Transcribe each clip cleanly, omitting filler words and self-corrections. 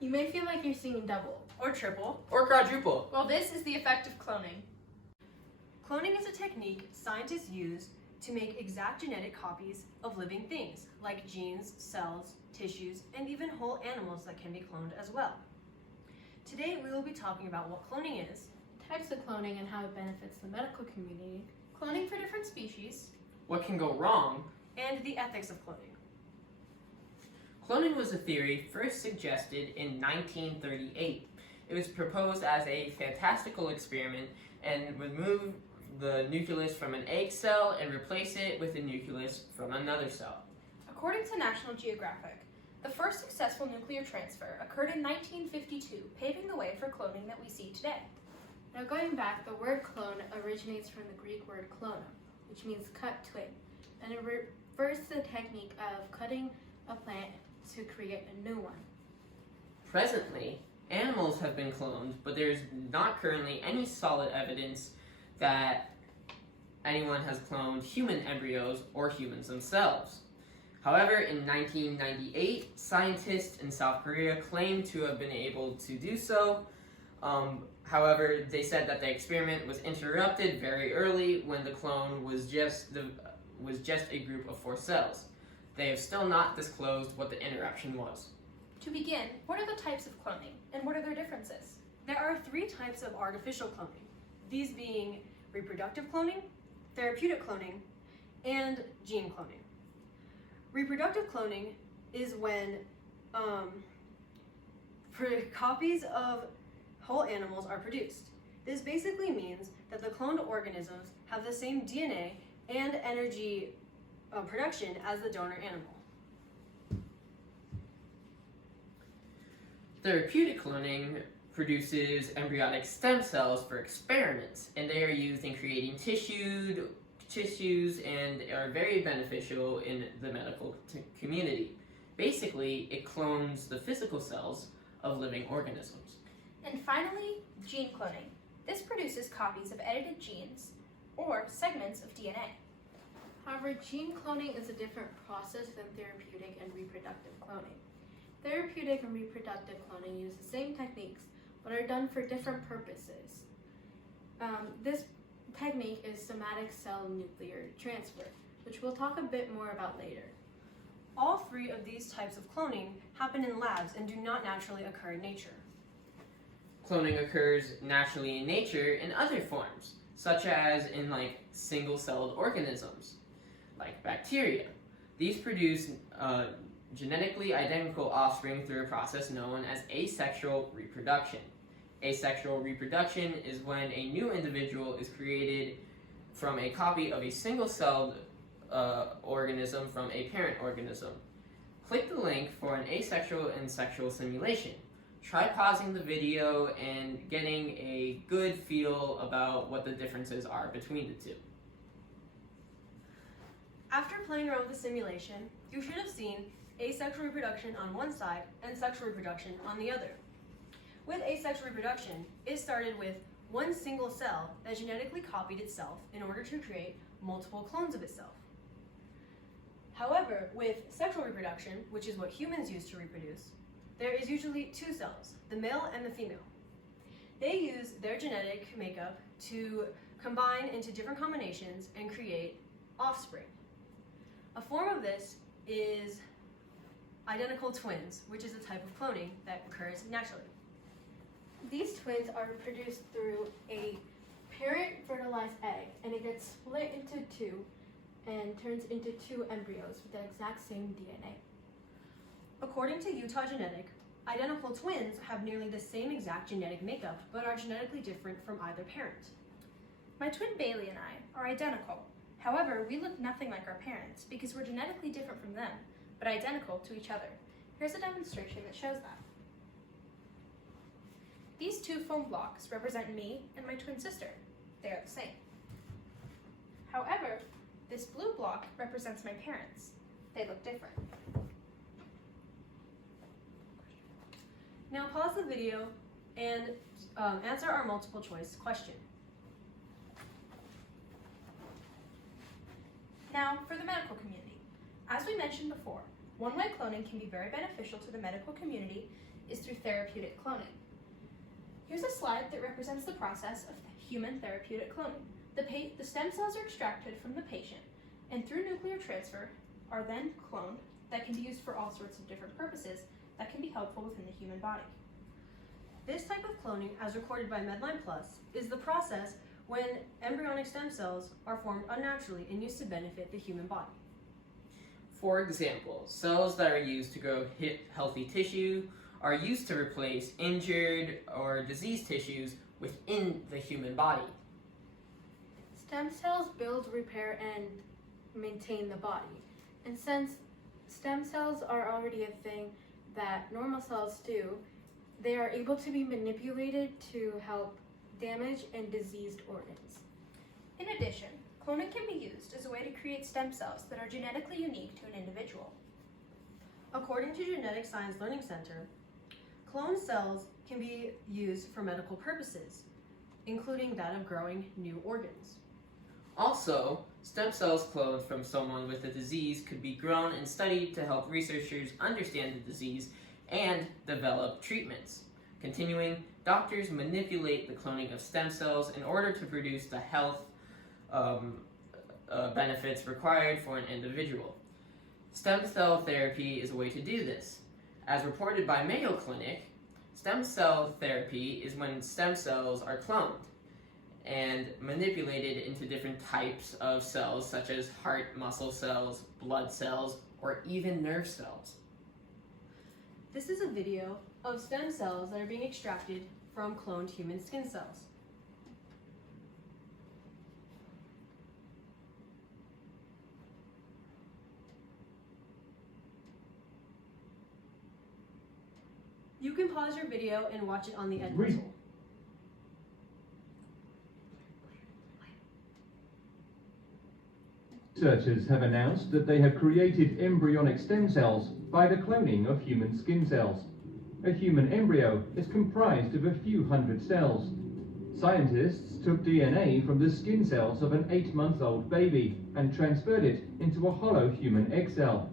You may feel like you're singing double, or triple, or quadruple. Well, this is the effect of cloning. Cloning is a technique scientists use to make exact genetic copies of living things, like genes, cells, tissues, and even whole animals that can be cloned as well. Today, we will be talking about what cloning is, Types of cloning and how it benefits the medical community, cloning for different species, What can go wrong? and the ethics of cloning. Cloning was a theory first suggested in 1938. It was proposed as a fantastical experiment and would move the nucleus from an egg cell and replace it with a nucleus from another cell. According to National Geographic, the first successful nuclear transfer occurred in 1952, paving the way for cloning that we see today. Now going back, the word clone originates from the Greek word clona, which means cut twig, and it refers to the technique of cutting a plant to create a new one. Presently, animals have been cloned, but there is not currently any solid evidence that anyone has cloned human embryos or humans themselves. However, in 1998, scientists in South Korea claimed to have been able to do so. However, they said that the experiment was interrupted very early when the clone was just a group of 4 cells. They have still not disclosed what the interruption was. To begin, what are the types of cloning, and what are their differences? There are 3 types of artificial cloning, these being reproductive cloning, therapeutic cloning, and gene cloning. Reproductive cloning is when copies of whole animals are produced. This basically means that the cloned organisms have the same DNA and energy production as the donor animal. Therapeutic cloning produces embryonic stem cells for experiments, and they are used in creating tissues and are very beneficial in the medical community. Basically, it clones the physical cells of living organisms. And finally, gene cloning. This produces copies of edited genes or segments of DNA. However, gene cloning is a different process than therapeutic and reproductive cloning. Therapeutic and reproductive cloning use the same techniques, but are done for different purposes. This technique is somatic cell nuclear transfer, which we'll talk a bit more about later. All 3 of these types of cloning happen in labs and do not naturally occur in nature. Cloning occurs naturally in nature in other forms, such as in single-celled organisms, like bacteria. These produce genetically identical offspring through a process known as asexual reproduction. Asexual reproduction is when a new individual is created from a copy of a single-celled organism from a parent organism. Click the link for an asexual and sexual simulation. Try pausing the video and getting a good feel about what the differences are between the 2. After playing around with the simulation, you should have seen asexual reproduction on one side and sexual reproduction on the other. With asexual reproduction, it started with one single cell that genetically copied itself in order to create multiple clones of itself. However, with sexual reproduction, which is what humans use to reproduce, there is usually 2 cells, the male and the female. They use their genetic makeup to combine into different combinations and create offspring. A form of this is identical twins, which is a type of cloning that occurs naturally. These twins are produced through a parent fertilized egg, and it gets split into 2 and turns into 2 embryos with the exact same DNA. According to Utah Genetic, identical twins have nearly the same exact genetic makeup, but are genetically different from either parent. My twin Bailey and I are identical. However, we look nothing like our parents because we're genetically different from them, but identical to each other. Here's a demonstration that shows that. These 2 foam blocks represent me and my twin sister. They are the same. However, this blue block represents my parents. They look different. Now pause the video and answer our multiple choice question. Now, for the medical community. As we mentioned before, one way cloning can be very beneficial to the medical community is through therapeutic cloning. Here's a slide that represents the process of human therapeutic cloning. The stem cells are extracted from the patient and through nuclear transfer are then cloned that can be used for all sorts of different purposes that can be helpful within the human body. This type of cloning, as recorded by Medline Plus, is the process when embryonic stem cells are formed unnaturally and used to benefit the human body. For example, cells that are used to grow healthy tissue are used to replace injured or diseased tissues within the human body. Stem cells build, repair, and maintain the body. And since stem cells are already a thing that normal cells do, they are able to be manipulated to help damaged and diseased organs. In addition, cloning can be used as a way to create stem cells that are genetically unique to an individual. According to Genetic Science Learning Center, cloned cells can be used for medical purposes, including that of growing new organs. Also, stem cells cloned from someone with a disease could be grown and studied to help researchers understand the disease and develop treatments. Continuing, doctors manipulate the cloning of stem cells in order to produce the health benefits required for an individual. Stem cell therapy is a way to do this. As reported by Mayo Clinic, stem cell therapy is when stem cells are cloned and manipulated into different types of cells such as heart muscle cells, blood cells, or even nerve cells. This is a video of stem cells that are being extracted from cloned human skin cells. You can pause your video and watch it on the end console. Researchers have announced that they have created embryonic stem cells by the cloning of human skin cells. A human embryo is comprised of a few hundred cells. Scientists took DNA from the skin cells of an 8-month-old baby and transferred it into a hollow human egg cell.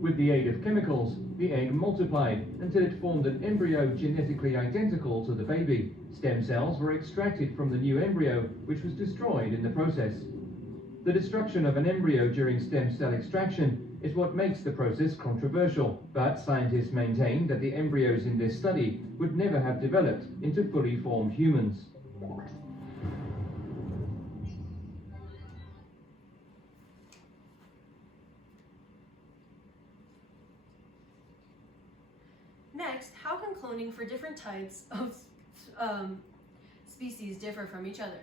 With the aid of chemicals, the egg multiplied until it formed an embryo genetically identical to the baby. Stem cells were extracted from the new embryo, which was destroyed in the process. The destruction of an embryo during stem cell extraction is what makes the process controversial, but scientists maintain that the embryos in this study would never have developed into fully formed humans. Next, how can cloning for different types of species differ from each other?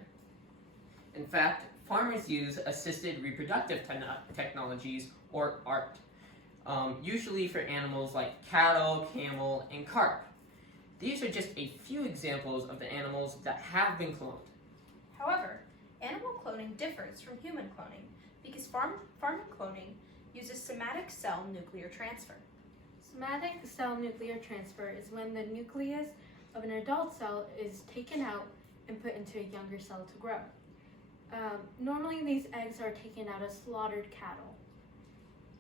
In fact, farmers use assisted reproductive technologies, or ART, usually for animals like cattle, camel, and carp. These are just a few examples of the animals that have been cloned. However, animal cloning differs from human cloning because farm cloning uses somatic cell nuclear transfer. Somatic cell nuclear transfer is when the nucleus of an adult cell is taken out and put into a younger cell to grow. Normally these eggs are taken out of slaughtered cattle,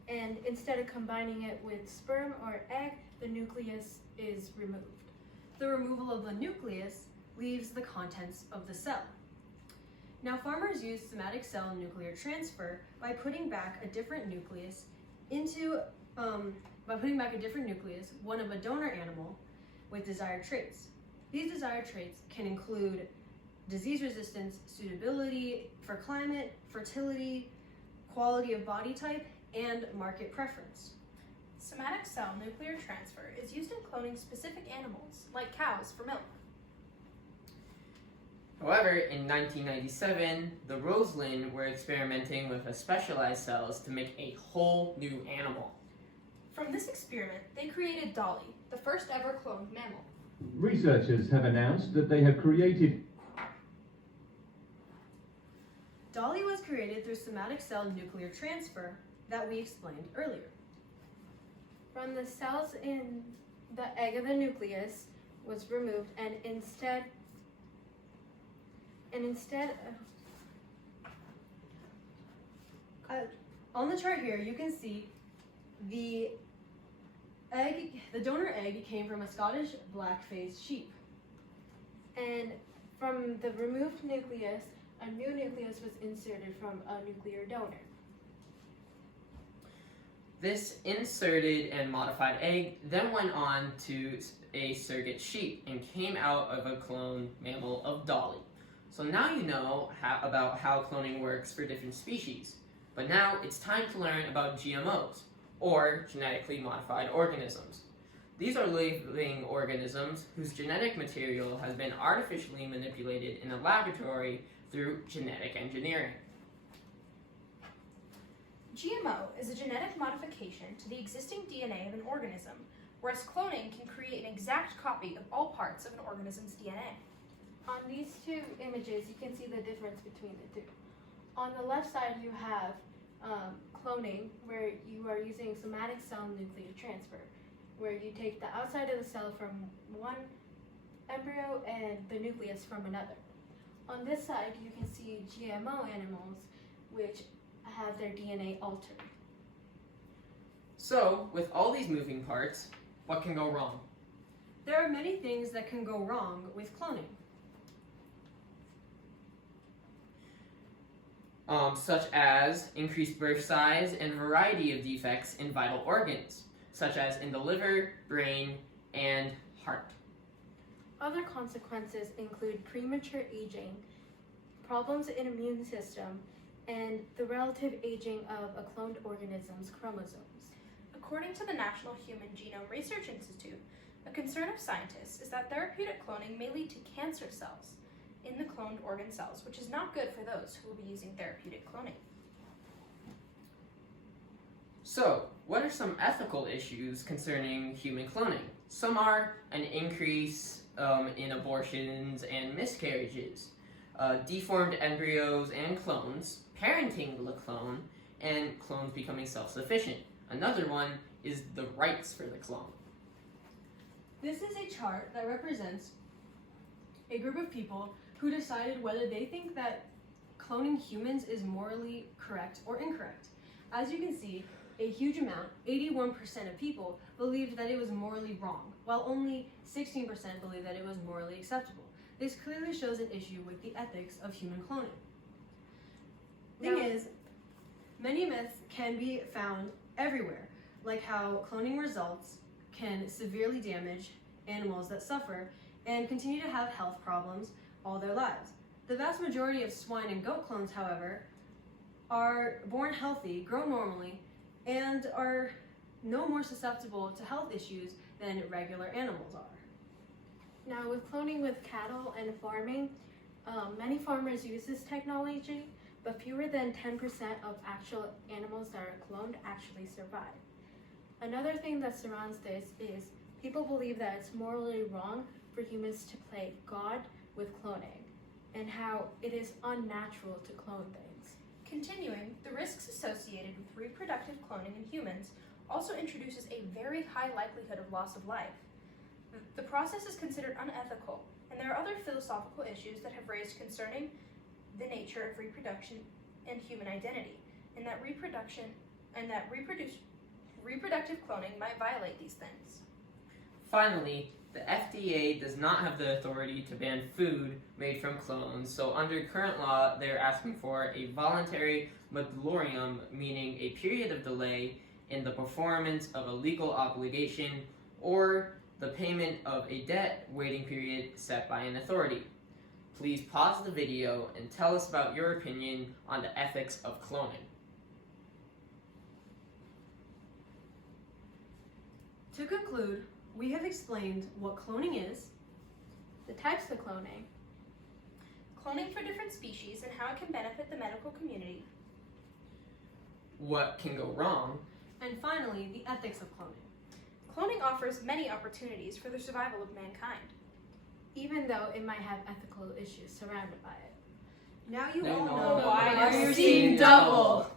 and instead of combining it with sperm or egg, the nucleus is removed. The removal of the nucleus leaves the contents of the cell. Now, farmers use somatic cell nuclear transfer by putting back a different nucleus one of a donor animal with desired traits. These desired traits can include disease resistance, suitability for climate, fertility, quality of body type, and market preference. Somatic cell nuclear transfer is used in cloning specific animals, like cows, for milk. However, in 1997, the Roslin were experimenting with a specialized cells to make a whole new animal. From this experiment, they created Dolly, the first ever cloned mammal. Researchers have announced that they have created Dolly was created through somatic cell nuclear transfer that we explained earlier. From the cells in the egg of the nucleus was removed, and instead on the chart here, you can see the The donor egg came from a Scottish black-faced sheep. And from the removed nucleus, a new nucleus was inserted from a nuclear donor. This inserted and modified egg then went on to a surrogate sheep and came out of a clone mammal of Dolly. So now you know about how cloning works for different species. But now it's time to learn about GMOs, or genetically modified organisms. These are living organisms whose genetic material has been artificially manipulated in a laboratory through genetic engineering. GMO is a genetic modification to the existing DNA of an organism, whereas cloning can create an exact copy of all parts of an organism's DNA. On these two images, you can see the difference between the two. On the left side, you have cloning, where you are using somatic cell nuclear transfer, where you take the outside of the cell from one embryo and the nucleus from another. On this side, you can see GMO animals, which have their DNA altered. So, with all these moving parts, what can go wrong? There are many things that can go wrong with cloning. Such as increased birth size and variety of defects in vital organs, such as in the liver, brain, and heart. Other consequences include premature aging, problems in immune system, and the relative aging of a cloned organism's chromosomes. According to the National Human Genome Research Institute, a concern of scientists is that therapeutic cloning may lead to cancer cells in the cloned organ cells, which is not good for those who will be using therapeutic cloning. So, what are some ethical issues concerning human cloning? Some are an increase in abortions and miscarriages, deformed embryos and clones, parenting the clone, and clones becoming self-sufficient. Another one is the rights for the clone. This is a chart that represents a group of people who decided whether they think that cloning humans is morally correct or incorrect. As you can see, a huge amount, 81% of people, believed that it was morally wrong, while only 16% believed that it was morally acceptable. This clearly shows an issue with the ethics of human cloning. Thing is, many myths can be found everywhere, like how cloning results can severely damage animals that suffer and continue to have health problems all their lives. The vast majority of swine and goat clones, however, are born healthy, grow normally, and are no more susceptible to health issues than regular animals are. Now, with cloning with cattle and farming, many farmers use this technology, but fewer than 10% of actual animals that are cloned actually survive. Another thing that surrounds this is people believe that it's morally wrong for humans to play God with cloning, and how it is unnatural to clone things. Continuing, the risks associated with reproductive cloning in humans also introduces a very high likelihood of loss of life. The process is considered unethical, and there are other philosophical issues that have raised concerning the nature of reproduction and human identity, and that reproductive cloning might violate these things. Finally, the FDA does not have the authority to ban food made from clones, so under current law, they're asking for a voluntary moratorium, meaning a period of delay in the performance of a legal obligation or the payment of a debt waiting period set by an authority. Please pause the video and tell us about your opinion on the ethics of cloning. To conclude, we have explained what cloning is, The types of cloning, Cloning for different species and how it can benefit the medical community, What can go wrong, and finally, the ethics of cloning. Cloning offers many opportunities for the survival of mankind. even though it might have ethical issues surrounded by it. Now you Now all you know know why why you're you're seeing seeing double. double.